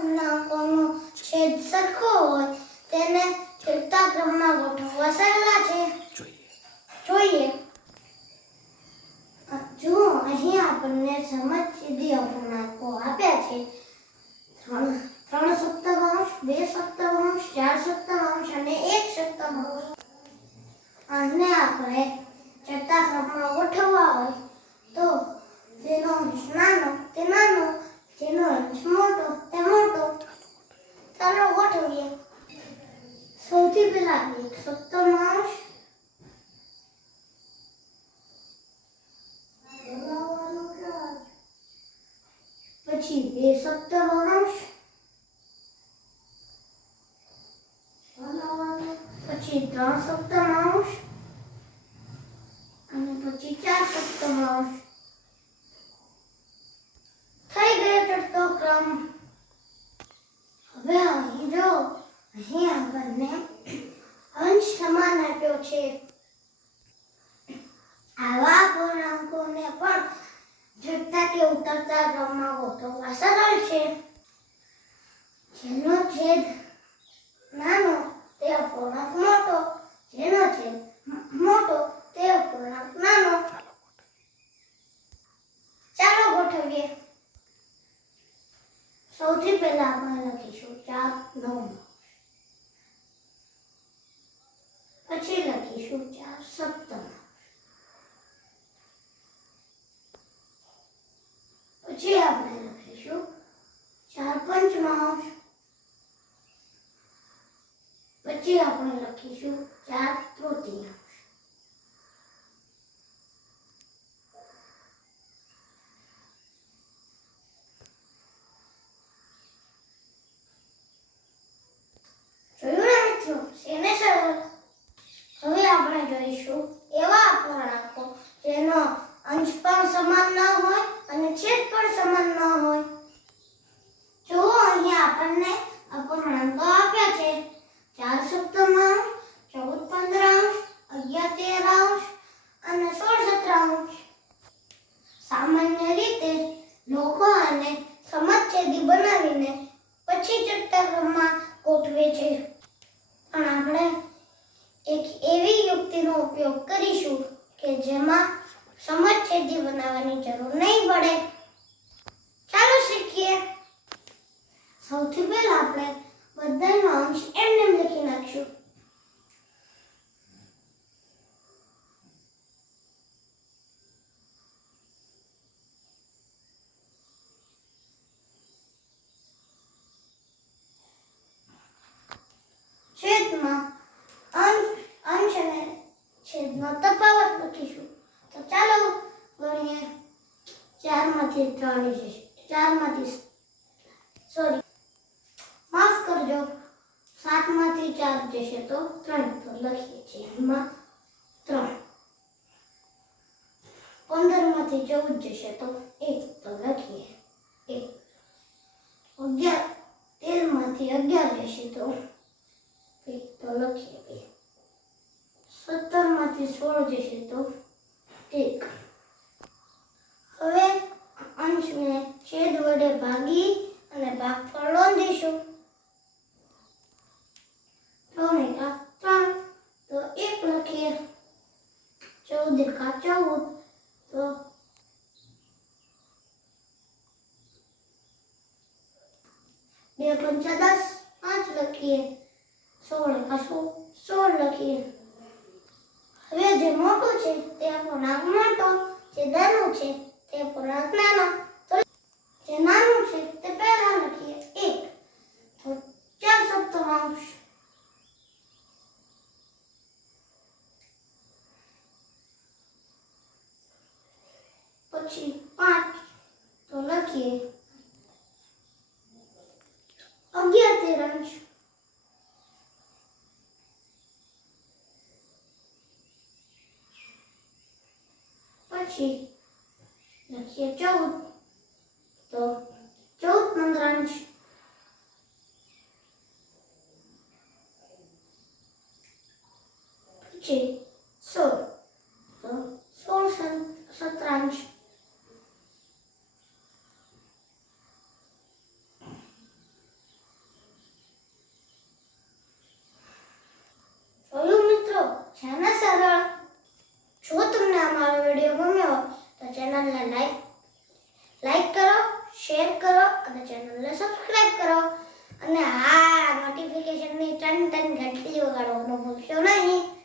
પૂર્ણાંકોનો છેદ સરખો હોય તેને ચડતા ક્રમમાં ગોઠવવા સહેલા છે. જોઈએ. જુઓ અહીં આપણને સમજ સીધી અપૂર્ણાંકો આપ્યા છે. પછી બે સપ્તમાંશ પછી ત્રણ સપ્તમાંશ અને પછી ચાર સપ્તમાંશ થઈ ગયો ચડતો ક્રમ. હવે અહીં જો અહીં આપણને અંશ સમાન આપ્યો છે. આવા પૂર્ણાંકોને પણ ઉતરતા ક્રમમાં ગોઠવવા સરળ છે જેનો છેદ નાનો તે અપૂર્ણાંક મોટો જેનો છેદ મ- મોટો તે અપૂર્ણાંક નાનો ચાલો ગોઠવીએ સૌથી પહેલા આપણે લખીશું ચાર નવ પછી લખીશું ચાર સપ્તમ પછી આપણે લખીશું. ચાર પંચમાંશ પછી આપણે લખીશું ચાર તૃતીયાંશ જોયું ને મિત્રો શેને સરળ હવે આપણે જોઈશું એવા અપૂર્ણાંકો જેનો અંશ પણ સમાન ન હોય અને છેદ પણ સમાન ન હોય જો અહીં આપણને અપૂર્ણાંકો આપ્યા છે ચાર સપ્તમાંશ ચૌદ પંદરાંશ અગિયાર તેરાંશ અને સામાન્ય રીતે લોકો આને સમજછેદી બનાવીને પછી ચડતા ક્રમમાં ગોઠવે છે. પણ આપણે એક એવી યુક્તિનો ઉપયોગ કરીશું કે જેમાં સમજછેદી બનાવવાની જરૂર નહીં પડે. ચાલો શીખીએ. સૌથી પહેલા આપણે બધાનો અંશ એમને એમ લખી નાખશું. છેદમાં અંશ અને છેદનો તફાવત લખીશું. તો ચાલો ગણીએ ચારમાંથી ત્રણ ચારમાંથી સોરી માફ કરજો. સાતમાંથી ચાર જશે તો ત્રણ. તો લખીએ છીએ એમાં ત્રણ. પંદરમાંથી ચૌદ જશે તો એક. તો લખીએ એક. અગિયાર. તેરમાંથી અગિયાર જશે તો સોળ જશે તો એક. હવે અંશને છેદ વડે ભાગી અને ભાગફળ નોંધીશું. ત્રણ એકા ત્રણ. તો એક લખીએ. ચૌદ એકા ચૌદ. તો બે પંચા દસ. પાંચ લખીએ. સોળ એકા સોળ લખીએ. હવે જે મોટું છે તે ખોરાક મોટો, જે નાનું છે તે ખોરાક નાનો. તો જે નાનું છે તે પહેલા લખીએ એક. તો ચાર સપ્તમાંશ પછી પાંચ તો લખીએ અગિયાર તેરાંશ પછી લખીએ ચૌદ તો ચૌદ પંદરાંશ પછી સોળ તો સોળ સં- સત્રાંશ શેર કરો અને ચેનલને સબસ્ક્રાઇબ કરો. અને હા નોટિફિકેશનની ટન ટન ઘંટી વગાડવાનું ભૂલશો નહીં.